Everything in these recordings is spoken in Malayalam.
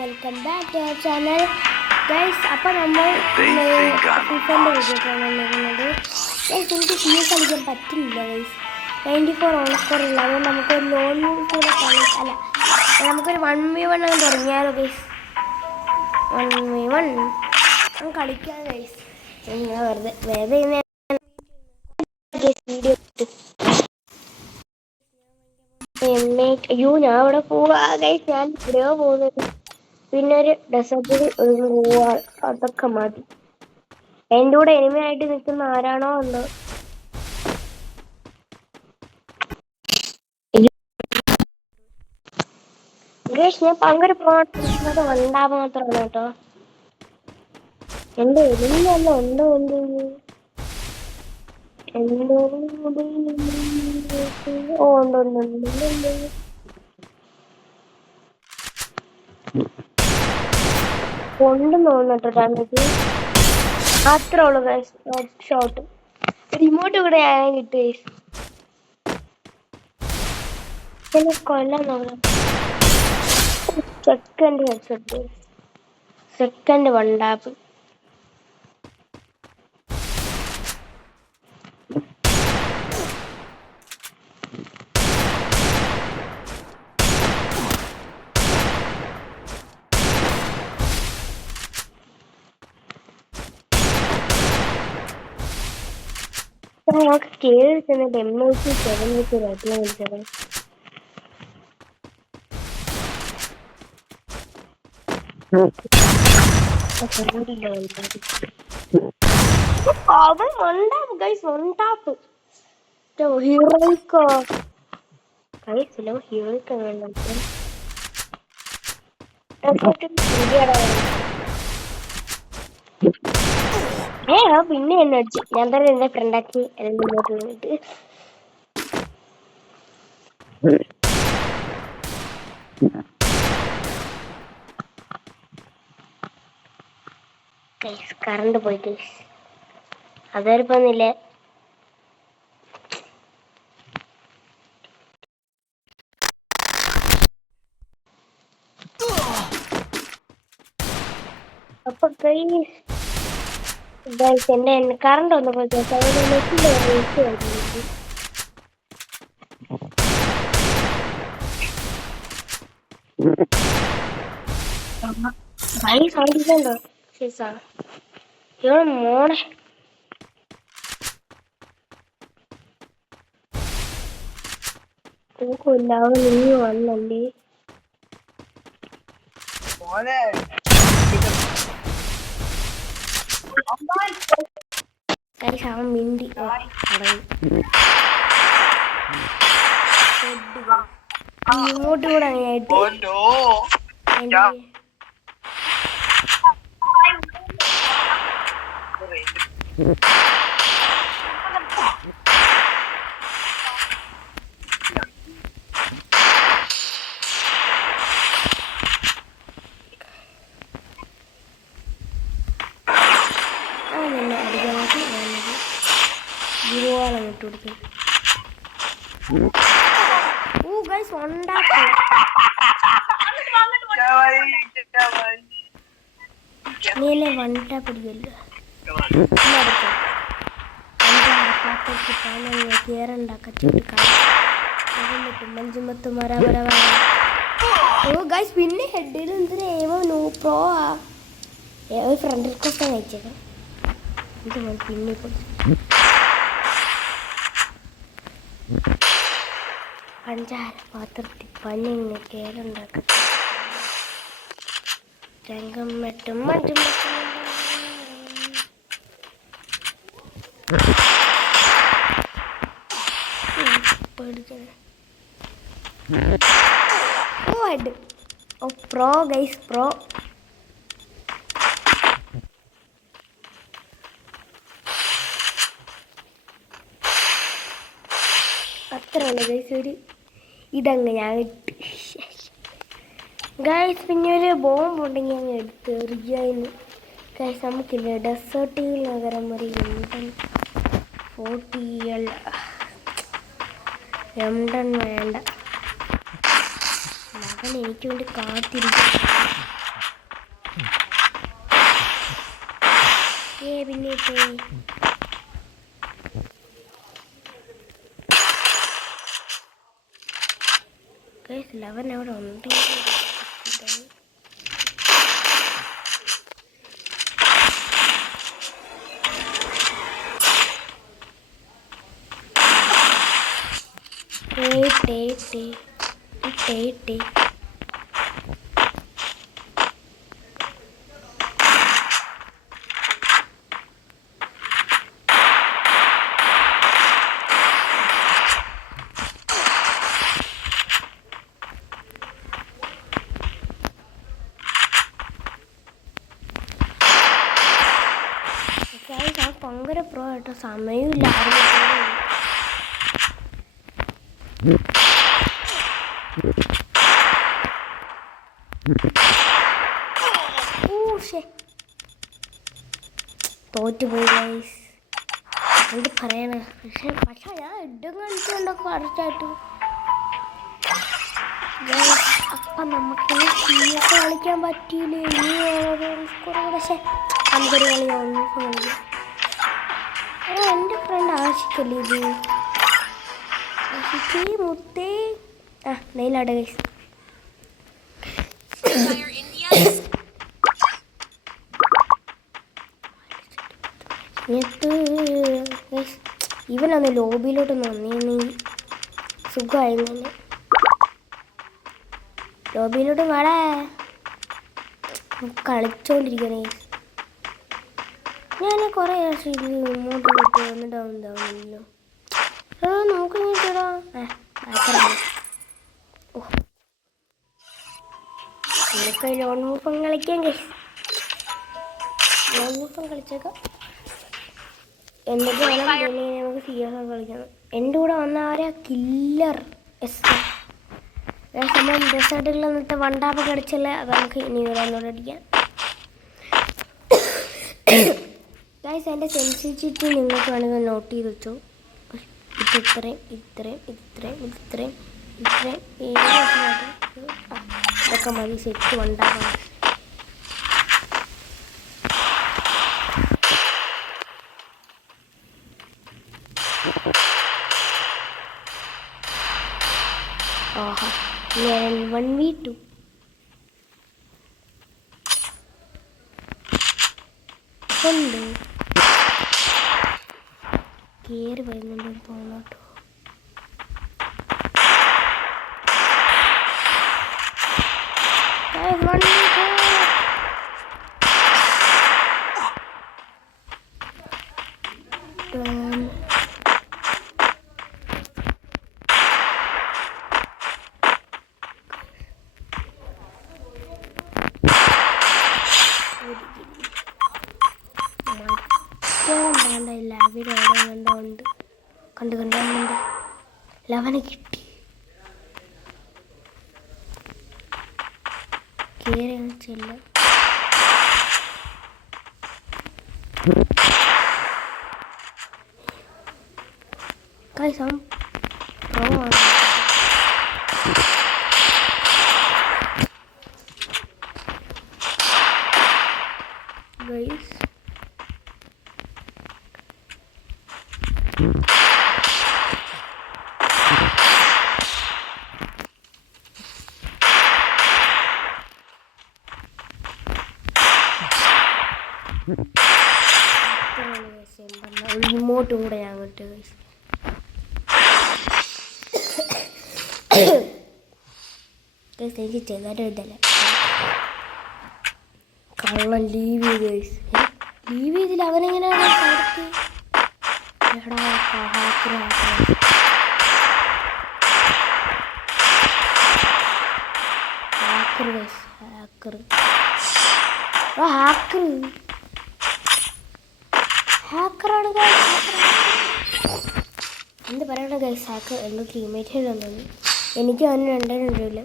Welcome back to our channel guys. അപ്പോൾ നമ്മൾ ഫിഫൻ്റെ വീഡിയോട്ടാണ് വന്നിരുന്നത്. ഗൈസ് എനിക്ക് ഫീ കളിക്കാൻ പറ്റില്ല ഗൈസ്. 94 ഓൺ സ്കോർ ഇല്ല. അതുകൊണ്ട് നമുക്കൊരു ലോൺ കൂടെ അല്ല നമുക്കൊരു 1v1 അങ്ങ് തുടങ്ങിയാലോ ഗൈസ്. 1v1 അങ്ങ് കളിക്കാം ഗൈസ്. ഞാൻ വെറുതെ വീഡിയോ അയ്യോ ഞാൻ ഇവിടെ പോവാ ഗൈസ്. ഞാൻ ഇവിടെയോ പോകുന്നത്. പിന്നെ ഒരു ഡെസേർട്ടിൽ ഒരു പോവാ, അതൊക്കെ മതി. എൻ്റെ കൂടെ എനിമയായിട്ട് നിൽക്കുന്ന ആരാണോ ഉണ്ടോ ഗൈസ്. ഞാൻ പങ്കര പോകാൻ ഉണ്ടാ മാത്രമാണ് കേട്ടോ. എൻ്റെ എനിമയല്ല ഉണ്ടോ എന്തോ ഓ ഉണ്ട്. കൊണ്ടെന്ന് തോന്നുന്നു കേട്ടോ. അത്രേ ഉള്ളു ഗൈസ്. ഷോട്ട് റിമോട്ട് ഇവിടെ ഞാൻ കിട്ടും ഗൈസ്. എന്നെ കൊല്ലാൻ നോക്കാം. Second headset, second വണ്ടാപ്പ്. ഞങ്ങൾക്ക് കേറി ചെന്നിട്ട് MIC7 വെച്ച് റെഡ്ലൈൻ വിളിച്ചത്. അവൻ വണ്ടാപ്പ് ഗൈസ്, വണ്ടാപ്പ് ഹീറോയിക്കോ ഗൈസ്. ഹീറോയിക്ക വേണ്ട പിന്നെ എന്നെ അടിച്ചു. ഞാൻ തന്നെ എന്റെ ഫ്രണ്ടാക്കി എല്ലാം മുന്നോട്ട് വന്നിട്ട് കറണ്ട് പോയിട്ട് അതൊരുപ്പൊന്നില്ലേ. അപ്പൊ എന്റെ കറണ്ട് വന്നപ്പോ സൗണ്ടില്ലല്ലോ ഇവിടെ മോനെ. ഇല്ല അവൻ നീ വന്നല്ലേ. അവൻ മിണ്ടി ഇങ്ങോട്ട് കൂടെ അങ്ങനെയായിട്ട് നീലെ വണ്ടാ പിടിക്കല്ലോ. പിന്നെ ഹെഡിൽ എന്തിനാ ഏമോ നോ പ്രോ ഫ്രണ്ട് റിക്വസ്റ്റ് അയച്ചേക്കാം. പിന്നെ പഞ്ചാര പാത്രത്തിൽ പഞ്ഞിങ്ങനെ കേറുണ്ടാക്കാം. രംഗം മെട്ടും മറ്റും പ്രോ ഗൈസ്, പ്രോ. അത്ര ഉള്ളു ഗൈസ്. ഒരു ഇതങ്ങ് ഞാൻ ഇട്ട് ഗൈസ്. പിന്നെ ഒരു ബോംബ് ഉണ്ടെങ്കിൽ അങ്ങ് എടുത്ത് എറിയായിരുന്നു ഗൈസ്. നമുക്കില്ല ഡെസേർട്ടിൽ നഗരം ഒരു എംഡൺ വേണ്ട. മകൻ എനിക്ക് വേണ്ടി കാത്തിരിക്കും. പിന്നെ ലെവൻ അവിടെ ഉണ്ട്. ഭയങ്കര പ്രോ ആയിട്ടോ, സമയമില്ല. തോറ്റുപോയി ഗൈസ്, എന്ത് പറയണ. പക്ഷെ ഞാൻ ഇടും കാണിച്ചുകൊണ്ടോ കറക്റ്റായിട്ട്. അപ്പം നമുക്കിനി CS കളിക്കാൻ പറ്റിയില്ലേ. ഇനി പക്ഷെ നമുക്കൊരു കളി കളിക്കാം. എൻ്റെ ഫ്രണ്ട് ആശിക്കല്ലേ ഇത്, ആശിക്ക് മുത്തേ. നെയിലാടെ ഗൈസ്. ഇവനൊന്ന് ലോബിയിലോട്ടൊന്ന് വന്നേ, സുഖമായിരുന്നു. ലോബിയിലോട്ട് വാടാ, കളിച്ചോണ്ടിരിക്കണേ. ഞാൻ കുറേ ഇങ്ങോട്ട് വന്നിട്ടാവുന്നല്ലോ. നോക്കിട്ടാ നമുക്ക് ലോൺ മൂപ്പം കളിക്കാം ഗൈസ്. ലോൺ മൂപ്പം കളിച്ചേക്കാം, എന്നിട്ട് വേണം പിന്നെ നമുക്ക് CS കളിക്കണം. എൻ്റെ കൂടെ വന്ന ആരാ കില്ലർ സംഭവം ഡെസേർട്ടിൽ നിന്നിട്ട് വണ്ടാപ്പൊക്കെ അടിച്ചല്ലേ. അത് നമുക്ക് ഇനി ഒരാളോട് അടിക്കാം ഗൈസ്. എൻ്റെ സെൻസിറ്റിവിറ്റി നിങ്ങൾക്ക് വേണമെങ്കിൽ നോട്ട് ചെയ്ത് വെച്ചോ. ഇത്രയും ഇതൊക്കെ മതി സെറ്റ് വണ്ടാപ്പം. ആഹാ, ഞാൻ 1v2 ഉണ്ട്. കയറി വരുന്നുണ്ടെന്ന് തോന്നട്ടോ. കണ്ടുണ്ട് ലവനെ കിട്ടി. കേറി ചെല്ല കൈസം പ്രോ ആണ്. ഗൈസ് ഇമോട്ടും കൂടെ ഞാൻ കിട്ടും. എനിക്ക് ചെറുതായിട്ട് ഇതല്ലേ കള്ളം ലീവ് ചെയ്ത് ലീവ് ചെയ്തില്ല. അവനെങ്ങനെയാണ് ഹാക്കറാണ് എന്ത് പറയണ ഗൈസ്. ഹാക്കർ എൻ്റെ ടീമേറ്റിനുണ്ടെന്ന് എനിക്ക് അവന് രണ്ടില്ല.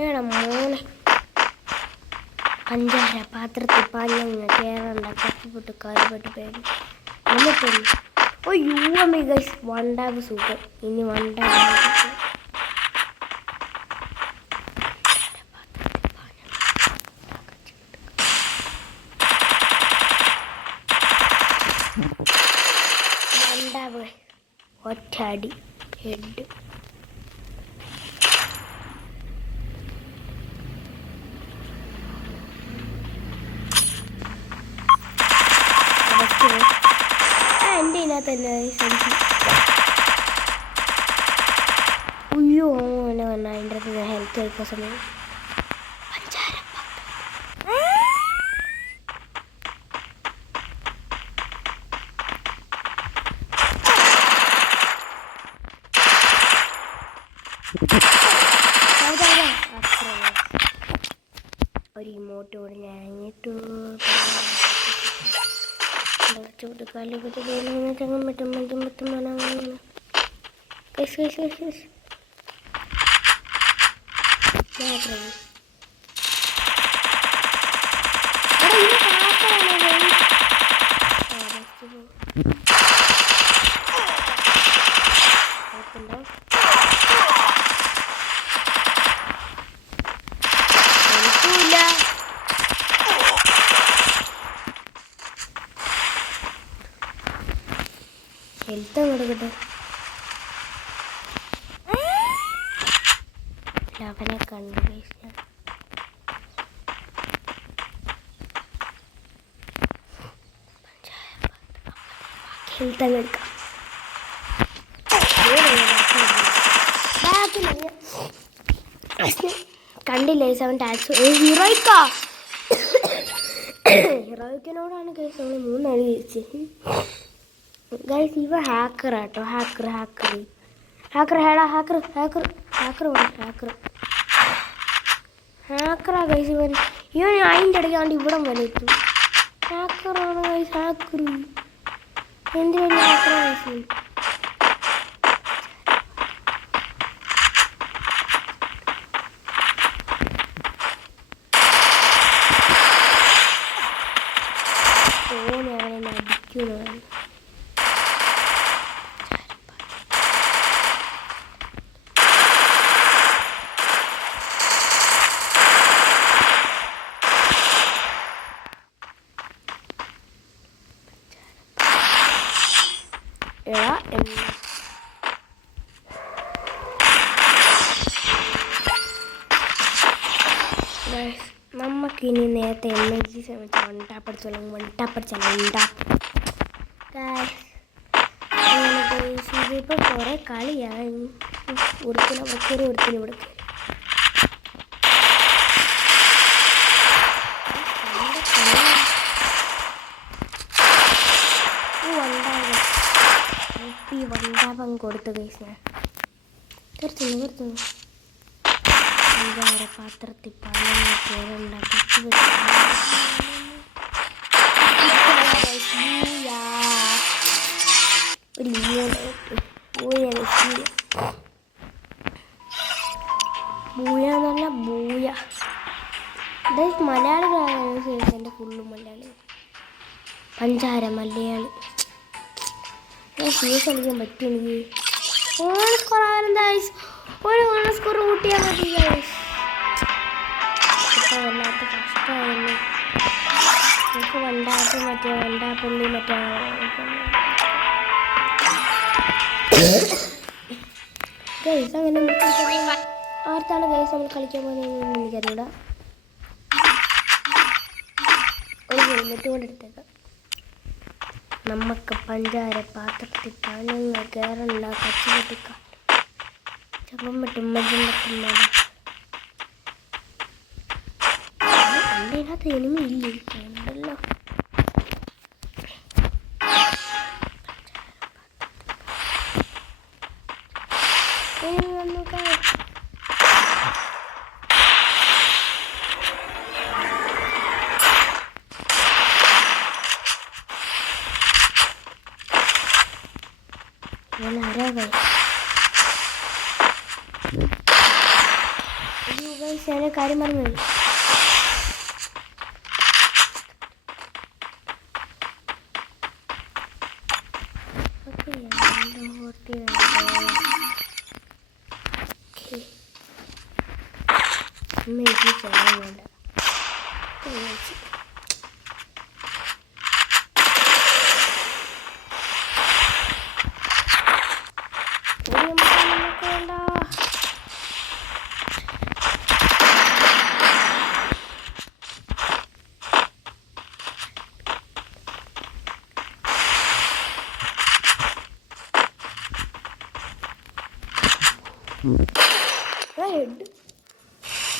ഏടാ മോനെ പഞ്ചാര പാത്രത്തിൽ പാഞ്ഞ കേറണ്ട കത്തിപ്പൊട്ട് കാലുപെട്ട് പേര് എന്നിട്ടുണ്ട്. ഓ യുവമി ഗൈസ് വണ്ടാവ് സൂപ്പർ. ഇനി വണ്ടാവ് ഒറ്റടി ഹെഡ്. എൻ്റെ ഇതിനകത്ത് തന്നെ അയ്യോ അങ്ങനെ വന്ന അതിൻ്റെ അടുത്ത് ഞാൻ ഹെൽത്ത് കഴിക്കുന്ന സമയം ഒരു ഇമോട്ടോട് ഞാൻ ഇട്ടു ചൂടുകാലി ചങ്ങം പറ്റും മറ്റും പറ്റും ഹെൽത്ത് കൊടുക്കട്ടെ. അവനെ കണ്ടു ഹെൽത്ത് അങ്ങ് എടുക്കാം. കണ്ടില്ലേ അവൻ ടാക്സ് ഹീറോയ്ക്കിനോടാണ് കേസ് നമ്മൾ 3 അടി തിരിച്ച്. ഗൈസ് ഇവ ഹാക്കറാട്ടോ. ഹാക്കർ ഹേടാ ഹാക്കറാ ഗൈസ് ഇവൻ അതിൻ്റെ ഇടയ്ക്കാണ്ട് ഇവിടം വരെ എത്തും. ഹാക്കറാണ് ഗൈസ് ഹാക്കർ. എന്തിനാണ് ഹാക്കറാ ഗൈസ്? അവനെ അടിക്കുന്നതാണ്. നമുക്കിനി നേരത്തെ എനർജി ശ്രമിച്ച ഇതിപ്പോൾ കുറേ കളിയായി. ഒരുത്തിന് ഇവിടെ വണ്ടാപം കൊടുത്തു ഗൈസ്. ഞാൻ തീർത്തുന്നു പാത്രത്തിൽ പഴം ചോറുണ്ടാക്കി ബൂയെന്നല്ല ബൂയ. മലയാളികളാണ് എൻ്റെ ഫുള്ള് മലയാളി. പഞ്ചാര മലയാളി. സീരിയസ് കളിക്കാൻ പറ്റും എനിക്ക്. ഒരു സ്കോർ കൂട്ടിയാൽ മതി ഗൈസ്. ഇപ്പോൾ വല്ലാത്ത കഷ്ടമായിരുന്നു. നമുക്ക് വണ്ടാപ്പുള്ളി ഗൈസ് അങ്ങനെ ആർത്താണ് ഗൈസ് നമ്മൾ കളിക്കാൻ പോകുന്നതെന്ന് എനിക്കറിയില്ല. ഒരു ഹെൽമെറ്റ് കൊണ്ട് എടുത്തേക്കാം. നമുക്ക് പഞ്ചാര പാത്രത്തിൽ പഴങ്ങൾ കയറണ്ട കച്ചുപൊട്ടിക്കാം. ചപ്പം പറ്റും മജം പറ്റും അതിനകത്ത് എനിമി ഇല്ലേ ഉണ്ടല്ലോ. ഞാൻ ആരാ ഞാൻ കാര്യം പറഞ്ഞു. വേണ്ട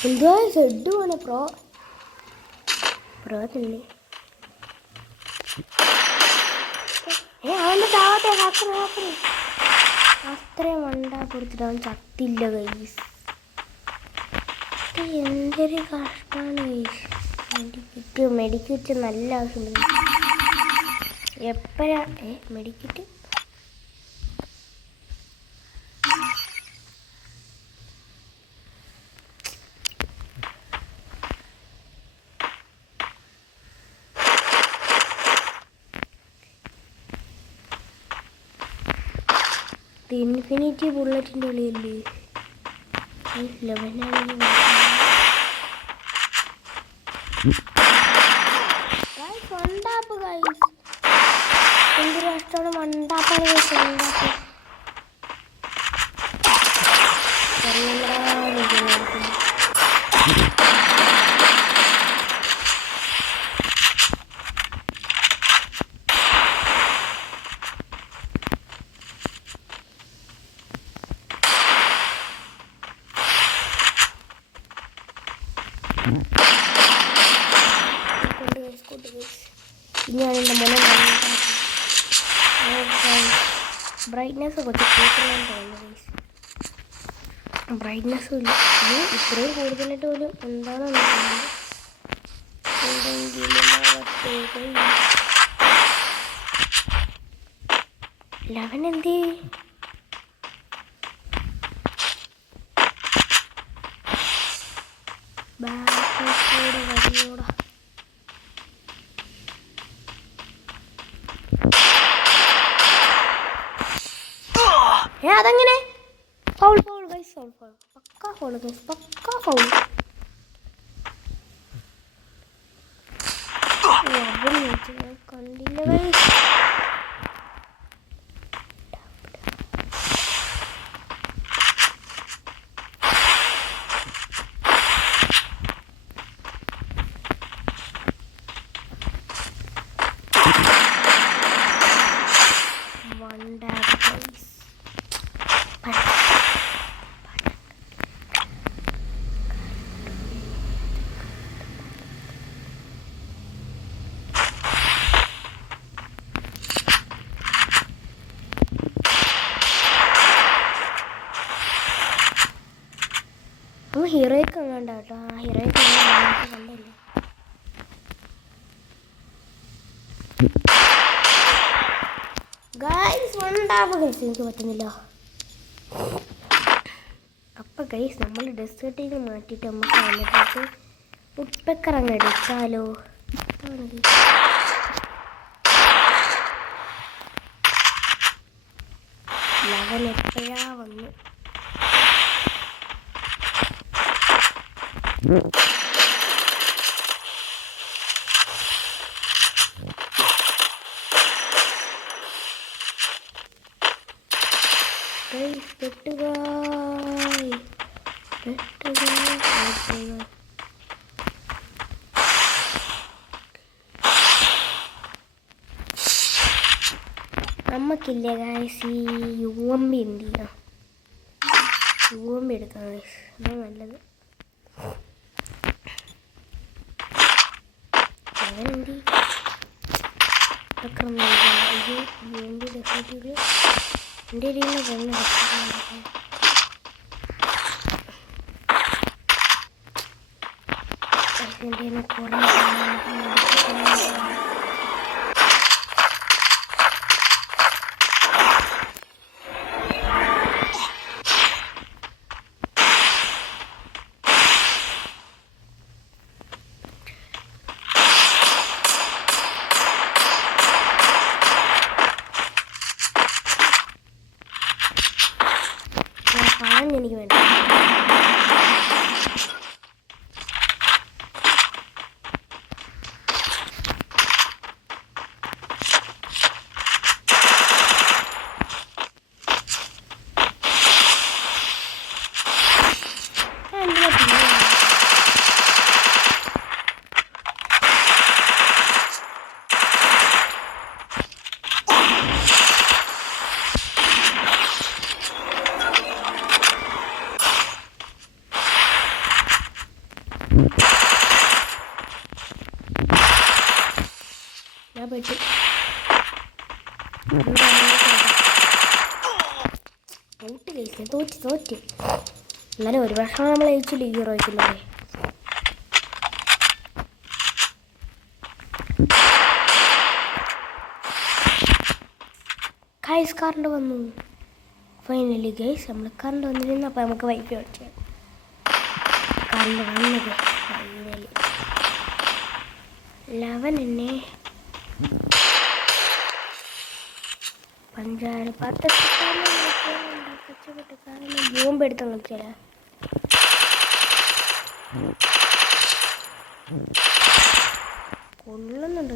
എന്തുവാ ഹെഡ് വേണം പ്രോ തന്നെ അവൻ്റെ താവത്തെ അത്രയും വണ്ടാ കൊടുത്തിട്ട് അവൻ ചത്തില്ല ഗൈസ്. എന്തൊരു കഷ്ടമാണ് ഗൈസ്. മെഡിക്കറ്റ് നല്ല ആവശ്യമുണ്ട് എപ്പോഴാ മെഡിക്കറ്റ് ഇൻഫിനിറ്റി ബുള്ളറ്റിൻ്റെ കളിയല്ലേ 11 വണ്ടാപ്പ് ഗൈസ്. എന്തൊരു കഷ്ടമാണ് വണ്ടാപ്പാണ് ഗൈസ്. വണ്ടാപ്പ് ഇനിയാണ് എൻ്റെ മോനെ ബ്രൈറ്റ്നെസ് കുറച്ച് കൂടുതലായിട്ട് തോന്നുന്നു ഗൈസ്. ബ്രൈറ്റ്നെസ്സും ഇല്ല. ഇത് ഇത്രയും കൂടുതലായിട്ട് പോലും എന്താണെന്ന് ലവൻ എന്തേ ബാക്കിലൂടെ വഴിയോടെ അതെങ്ങനെ ഫൗൾ ഗൈസ്. ഫൗൾ പക്കാ ഫൗൾ ഗൈസ്. പക്കാ ഫൗൾ. കണ്ടില്ല ഗൈസ്. ഹീറോയ്ക്ക് കണ്ട കേട്ടോ. ആ ഹീറോയ്ക്ക് കണ്ടില്ല. ഗൈസ് വണ്ടാവ് ഗൈസ്. എനിക്ക് പറ്റുന്നില്ല. അപ്പം ഗൈസ് നമ്മൾ ഡെസേർട്ടിൽ മാറ്റിയിട്ട് നമുക്ക് വന്നിട്ട് ഉപ്പക്കറങ്ങ് എടുക്കാലോ. ലവൻ എപ്പോഴാ വന്നു. നമുക്കില്ല ഗൈസ് ഈ UMP എന്ത് ചെയ്യാം. UMP എടുക്കാം ഗൈസ്. അതാണ് നല്ലത്. അവനെന്തി UMP ഡെഫിനറ്റിൽ എൻ്റെ രീതിയിൽ തന്നെ എൻ്റെ കുറേ എനിക്ക് വേണ്ട. ഞാൻ പെട്ടു. തോറ്റ് എന്നാലും ഒരു വർഷം നമ്മൾ ജയിച്ചില്ല ഹീറോയ്ക്കുന്നില്ലേ. ഗൈസ് കറണ്ട് വന്നു ഫൈനലി. ഗൈസ് നമ്മൾ കറണ്ട് വന്നിരുന്നു. അപ്പോൾ നമുക്ക് വൈഫൈ ഓടിച്ചു. കറണ്ട് വന്നത് ഫൈനലി 11 എന്നെ പഞ്ചാര 10 കഷ്ടപ്പെട്ട് കാരണം ബോംബ് എടുത്ത് കളിച്ചാൽ കൊള്ളുന്നുണ്ട്.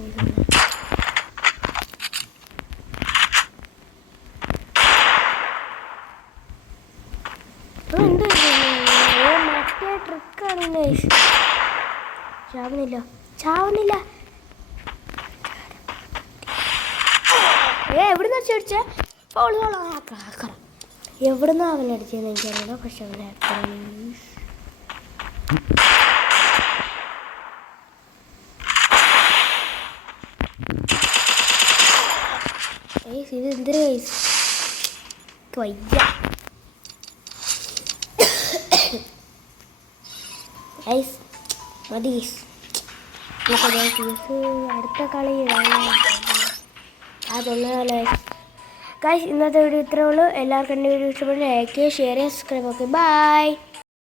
മറ്റേ ട്രിക്കാണ്. ചാവുന്നില്ല. എവിടുന്ന് അടിച്ച എവിടുന്ന് അവൻ അടിച്ചതെന്ന് എനിക്കറിയില്ല. പക്ഷെ അവൻ ഇത് എന്തൊരു വയ്യ. മതി അടുത്ത കളി അതൊന്നുമല്ല. ഗൈസ് ഇന്നത്തെ വീഡിയോ ഇത്രേ ഉള്ളൂ. എല്ലാവർക്കും എൻ്റെ വീഡിയോ ഇഷ്ടപ്പെട്ടു ലൈക്ക് ചെയ്യുക, ഷെയർ ചെയ്യുക, സബ്സ്ക്രൈബ്. Okay bye.